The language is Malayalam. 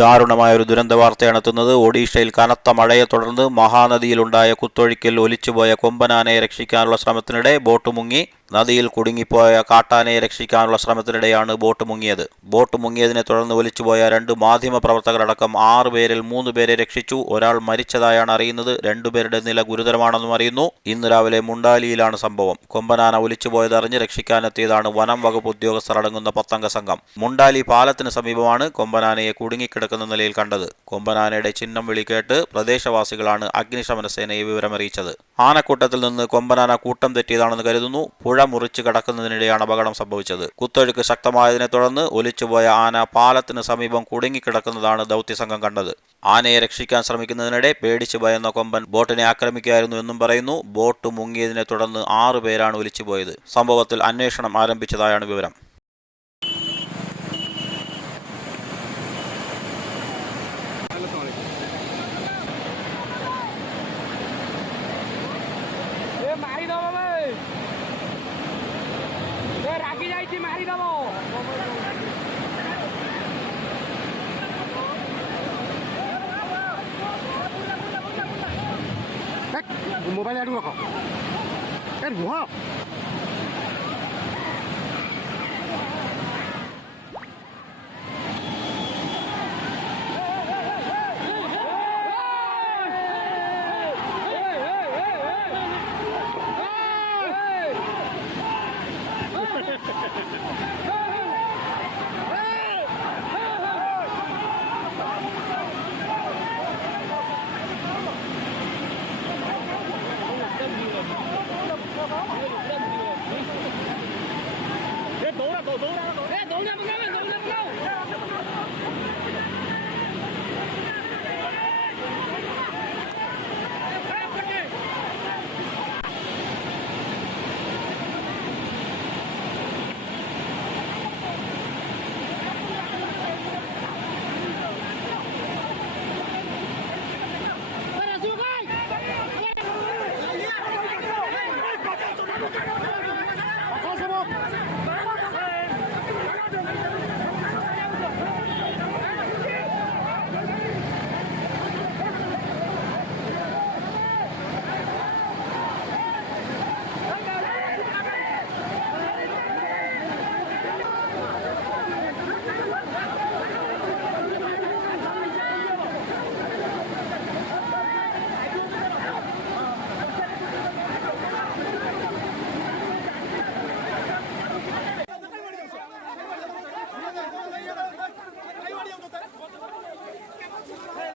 ദാരുണമായ ഒരു ദുരന്ത വാർത്തയാണ് എത്തുന്നത്. ഒഡീഷയിൽ കനത്ത മഴയെ തുടർന്ന് മഹാനദിയിലുണ്ടായ കുത്തൊഴുക്കിൽ ഒലിച്ചുപോയ കൊമ്പനാനയെ രക്ഷിക്കാനുള്ള ശ്രമത്തിനിടെ ബോട്ട് മുങ്ങി. നദിയിൽ കുടുങ്ങിപ്പോയ കാട്ടാനയെ രക്ഷിക്കാനുള്ള ശ്രമത്തിനിടെയാണ് ബോട്ട് മുങ്ങിയത്. ബോട്ട് മുങ്ങിയതിനെ തുടർന്ന് ഒലിച്ചുപോയ 2 മാധ്യമ പ്രവർത്തകരടക്കം 6 പേരിൽ 3 പേരെ രക്ഷിച്ചു. ഒരാൾ മരിച്ചതായാണ് അറിയുന്നത്. 2 പേരുടെ നില ഗുരുതരമാണെന്നും അറിയുന്നു. ഇന്ന് രാവിലെ മുണ്ടാലിയിലാണ് സംഭവം. കൊമ്പനാന ഒലിച്ചുപോയത് അറിഞ്ഞ് രക്ഷിക്കാനെത്തിയതാണ് വനം വകുപ്പ് ഉദ്യോഗസ്ഥർ അടങ്ങുന്ന 10 അംഗ സംഘം. മുണ്ടാലി പാലത്തിന് സമീപമാണ് കൊമ്പനാനയെ കുടുങ്ങിക്കിടക്കുന്ന നിലയിൽ കണ്ടത്. കൊമ്പനാനയുടെ ചിഹ്നം വിളി കേട്ട് പ്രദേശവാസികളാണ് അഗ്നിശമന സേനയെ വിവരമറിയിച്ചത്. ആനക്കൂട്ടത്തിൽ നിന്ന് കൊമ്പനാന കൂട്ടം തെറ്റിയതാണെന്ന് കരുതുന്നു. പുഴ മുറിച്ച് കടക്കുന്നതിനിടെയാണ് അപകടം സംഭവിച്ചത്. കുത്തൊഴുക്ക് ശക്തമായതിനെ തുടർന്ന് ഒലിച്ചുപോയ ആന പാലത്തിന് സമീപം കുടുങ്ങിക്കിടക്കുന്നതാണ് ദൗത്യസംഘം കണ്ടത്. ആനയെ രക്ഷിക്കാൻ ശ്രമിക്കുന്നതിനിടെ പേടിച്ചു ഭയന്ന കൊമ്പൻ ബോട്ടിനെ ആക്രമിക്കുകയായിരുന്നു എന്നും പറയുന്നു. ബോട്ട് മുങ്ങിയതിനെ തുടർന്ന് 6 പേരാണ് ഒലിച്ചുപോയത്. സംഭവത്തിൽ അന്വേഷണം ആരംഭിച്ചതായാണ് വിവരം. मोबाइल आडू रखो रुह दौड़ा